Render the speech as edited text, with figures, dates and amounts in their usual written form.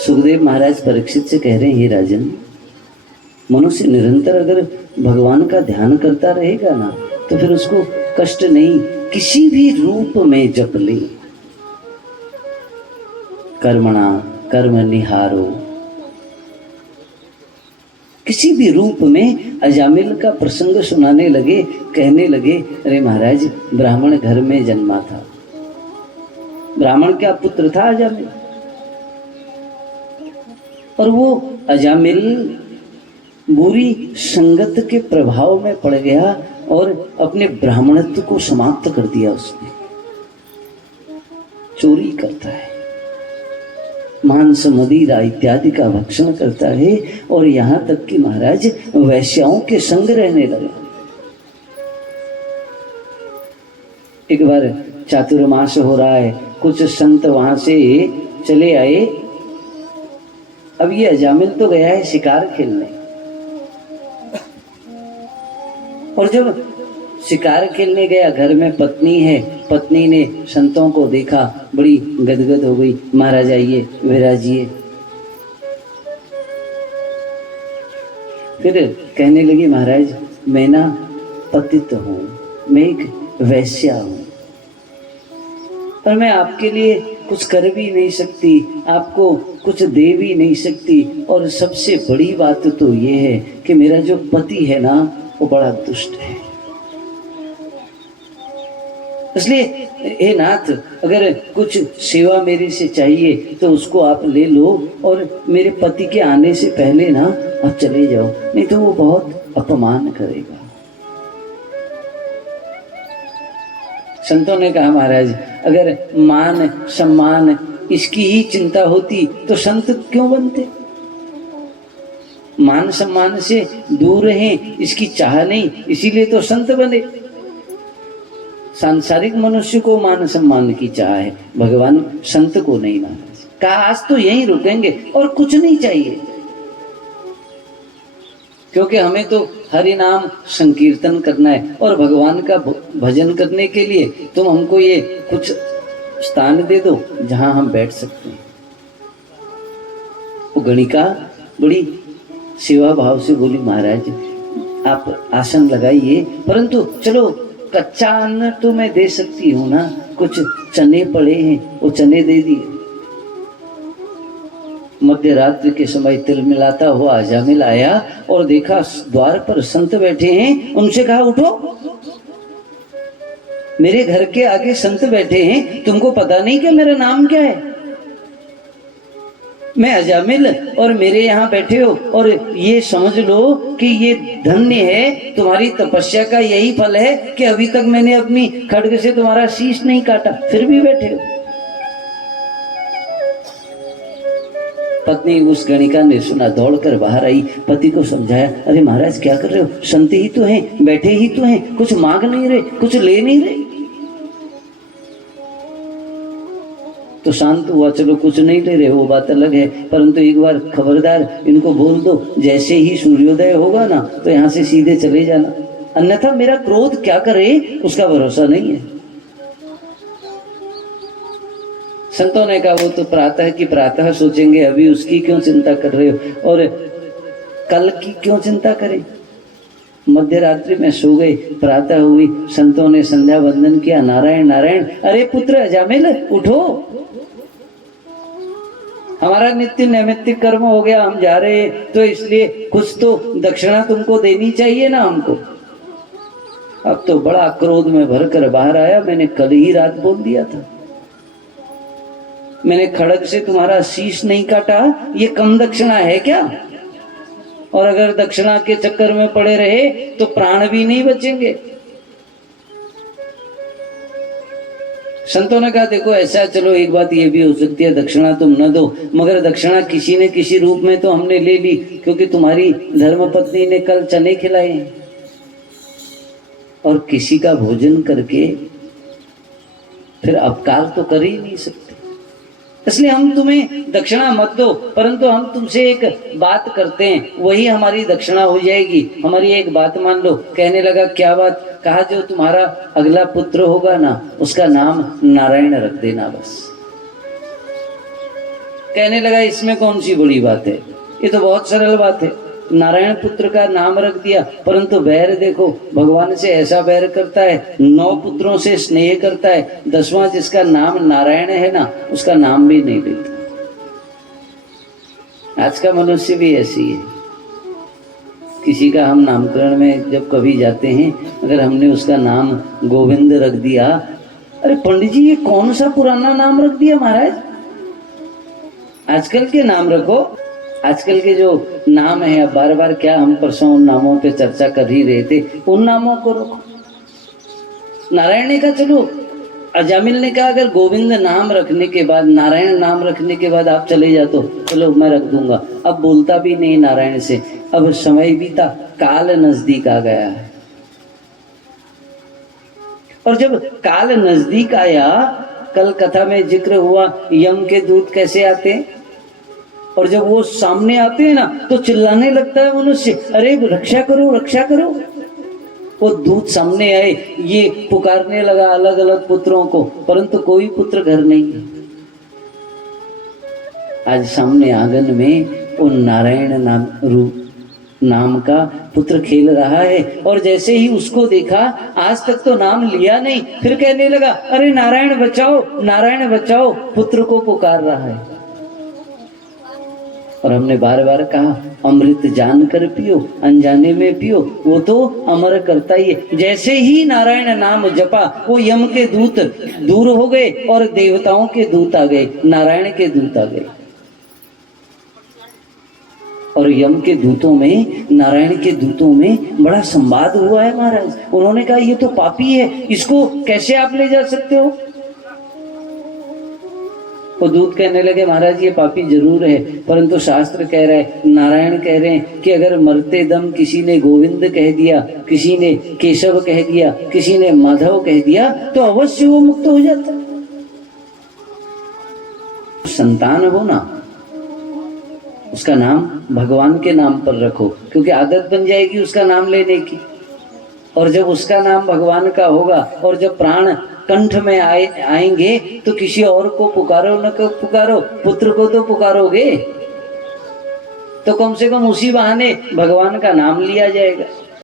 सुखदेव महाराज परीक्षित से कह रहे हैं, हे राजन, मनुष्य निरंतर अगर भगवान का ध्यान करता रहेगा ना तो फिर उसको कष्ट नहीं, किसी भी रूप में जप ले। कर्मणा कर्म निहारो, किसी भी रूप में अजामिल का प्रसंग सुनाने लगे, कहने लगे, अरे महाराज, ब्राह्मण घर में जन्मा था, ब्राह्मण का पुत्र था अजामिल, और वो अजामिल बुरी संगत के प्रभाव में पड़ गया और अपने ब्राह्मणत्व को समाप्त कर दिया। उसने चोरी करता है, मांस मदिरा इत्यादि का भक्षण करता है, और यहां तक कि महाराज वैश्याओं के संग रहने लगा। एक बार चातुर्मास हो रहा है, कुछ संत वहां से चले आए। अब ये अजामिल तो गया है शिकार खेलने, और जब शिकार खेलने गया, घर में पत्नी है, पत्नी ने संतों को देखा, बड़ी गदगद हो गई, महाराज आइए विराजिए। फिर कहने लगी, महाराज मैं ना पतित हूं, मैं एक वैश्या हूं, पर मैं आपके लिए कुछ कर भी नहीं सकती, आपको कुछ दे भी नहीं सकती, और सबसे बड़ी बात तो ये है कि मेरा जो पति है ना वो बड़ा दुष्ट है। इसलिए हे नाथ, अगर कुछ सेवा मेरे से चाहिए तो उसको आप ले लो, और मेरे पति के आने से पहले ना आप चले जाओ, नहीं तो वो बहुत अपमान करेगा। संतों ने कहा, महाराज अगर मान सम्मान इसकी ही चिंता होती तो संत क्यों बनते? मान सम्मान से दूर हैं, इसकी चाह नहीं, इसीलिए तो संत बने। सांसारिक मनुष्य को मान सम्मान की चाह है, भगवान संत को नहीं। महाराज कहा, आज तो यहीं रुकेंगे और कुछ नहीं चाहिए, क्योंकि हमें तो हरि नाम संकीर्तन करना है, और भगवान का भजन करने के लिए तुम हमको ये कुछ स्थान दे दो जहां हम बैठ सकते हैं। वो गणिका बड़ी सेवा भाव से बोली, महाराज आप आसन लगाइए, परंतु चलो कच्चा अन्न तो मैं दे सकती हूँ ना, कुछ चने पड़े हैं, वो चने दे दिए। मध्य रात्रि के समय तिल मिलाता हुआ अजामिल आया और देखा द्वार पर संत बैठे हैं। उनसे कहा, उठो, मेरे घर के आगे संत बैठे हैं, तुमको पता नहीं कि मेरा नाम क्या है? मैं अजामिल और मेरे यहाँ बैठे हो, और ये समझ लो कि ये धन्य है, तुम्हारी तपस्या का यही फल है कि अभी तक मैंने अपनी खड्ग से तुम्हारा शीश नहीं काटा, फिर भी बैठे हो। पत्नी उस गणिका ने सुना, दौड़कर बाहर आई, पति को समझाया, अरे महाराज क्या कर रहे हो, संत ही तो हैं, बैठे ही तो हैं, कुछ मांग नहीं रहे, कुछ ले नहीं रहे। तो शांत हुआ, चलो कुछ नहीं ले रहे, वो बात अलग है, परंतु एक बार खबरदार इनको बोल दो, जैसे ही सूर्योदय होगा ना तो यहाँ से सीधे चले जाना, अन्यथा मेरा क्रोध क्या करे उसका भरोसा नहीं है। संतों ने कहा, वो तो प्रातः की प्रातः सोचेंगे, अभी उसकी क्यों चिंता कर रहे हो, और कल की क्यों चिंता करें? मध्य रात्रि में सो गए, प्रातः हुई, संतों ने संध्या वंदन किया, नारायण नारायण, अरे पुत्र अजामिल उठो, हमारा नित्य नैमित्तिक कर्म हो गया, हम जा रहे हैं, तो इसलिए कुछ तो दक्षिणा तुमको देनी चाहिए ना हमको। अब तो बड़ा क्रोध में भरकर बाहर आया, मैंने कल ही रात बोल दिया था, मैंने खड़ग से तुम्हारा शीश नहीं काटा, ये कम दक्षिणा है क्या? और अगर दक्षिणा के चक्कर में पड़े रहे तो प्राण भी नहीं बचेंगे। संतों ने कहा, देखो ऐसा, चलो एक बात ये भी हो सकती है, दक्षिणा तुम न दो, मगर दक्षिणा किसी न किसी रूप में तो हमने ले ली, क्योंकि तुम्हारी धर्मपत्नी ने कल चने खिलाए, और किसी का भोजन करके फिर अपकार तो कर ही नहीं सकते, इसलिए हम तुम्हें दक्षिणा मत दो, परंतु हम तुमसे एक बात करते हैं, वही हमारी दक्षिणा हो जाएगी, हमारी एक बात मान लो। कहने लगा, क्या बात? कहा, जो तुम्हारा अगला पुत्र होगा ना, उसका नाम नारायण रख देना बस। कहने लगा इसमें कौन सी बड़ी बात है, ये तो बहुत सरल बात है। नारायण पुत्र का नाम रख दिया, परंतु बैर देखो, भगवान से ऐसा बैर करता है, 9 पुत्रों से स्नेह करता है, 10वां जिसका नाम नारायण है ना, उसका नाम भी नहीं लेता। आज का मनुष्य भी ऐसी है। किसी का हम नामकरण में जब कभी जाते हैं, अगर हमने उसका नाम गोविंद रख दिया, अरे पंडित जी ये कौन सा पुराना नाम रख दिया महाराज, आजकल के नाम रखो। आजकल के जो नाम है, अब बार बार क्या हम परसों उन नामों पे चर्चा कर ही रहे थे, उन नामों को रखो। नारायण ने कहा चलो, अजामिल ने कहा अगर गोविंद नाम रखने के बाद, नारायण नाम रखने के बाद आप चले जाओ तो चलो मैं रख दूंगा। अब बोलता भी नहीं नारायण से। अब समय बीता, काल नजदीक आ गया है, और जब काल नजदीक आया, कल कथा में जिक्र हुआ यम के दूत कैसे आते हैं, और जब वो सामने आते हैं ना तो चिल्लाने लगता है मनुष्य, अरे रक्षा करो रक्षा करो। वो दूत सामने आए, ये पुकारने लगा अलग अलग पुत्रों को, परंतु कोई पुत्र घर नहीं है। आज सामने आंगन में वो नारायण नाम का पुत्र खेल रहा है, और जैसे ही उसको देखा, आज तक तो नाम लिया नहीं, फिर कहने लगा अरे नारायण बचाओ नारायण बचाओ, पुत्र को पुकार रहा है। और हमने बार बार कहा अमृत जानकर पियो, अनजाने में पियो, वो तो अमर करता ही है। जैसे ही नारायण नाम जपा, वो यम के दूत दूर हो गए और देवताओं के दूत आ गए, नारायण के दूत आ गए। और यम के दूतों में, नारायण के दूतों में बड़ा संवाद हुआ है महाराज। उन्होंने कहा ये तो पापी है, इसको कैसे आप ले जा सकते हो। वो दूत कहने लगे महाराज ये पापी जरूर है, परंतु शास्त्र कह रहा है, नारायण कह रहे हैं कि अगर मरते दम किसी ने गोविंद कह दिया, किसी ने केशव कह दिया, किसी ने माधव कह दिया, तो अवश्य वो मुक्त हो जाता। संतान हो ना, उसका नाम भगवान के नाम पर रखो, क्योंकि आदत बन जाएगी उसका नाम लेने की। और जब उसका नाम भगवान का होगा, और जब प्राण कंठ में आएंगे, तो किसी और को पुकारो न पुकारो, पुत्र को तो पुकारोगे, तो कम से कम उसी बहाने भगवान का नाम लिया जाएगा।